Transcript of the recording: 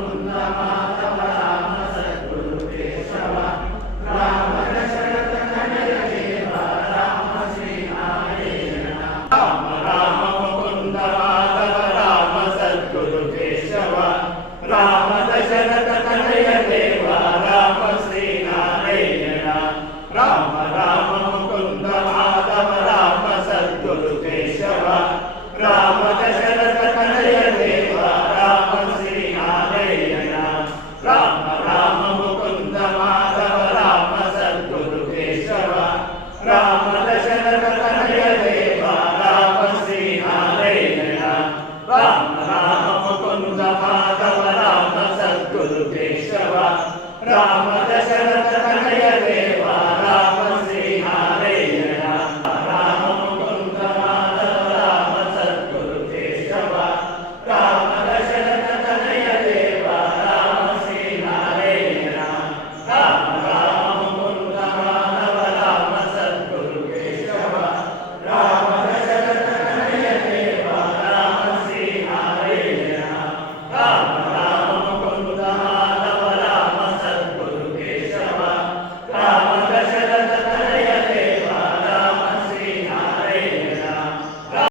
Kundama. Rama Rama Mukunda Rama Sadhguru Keshava Rama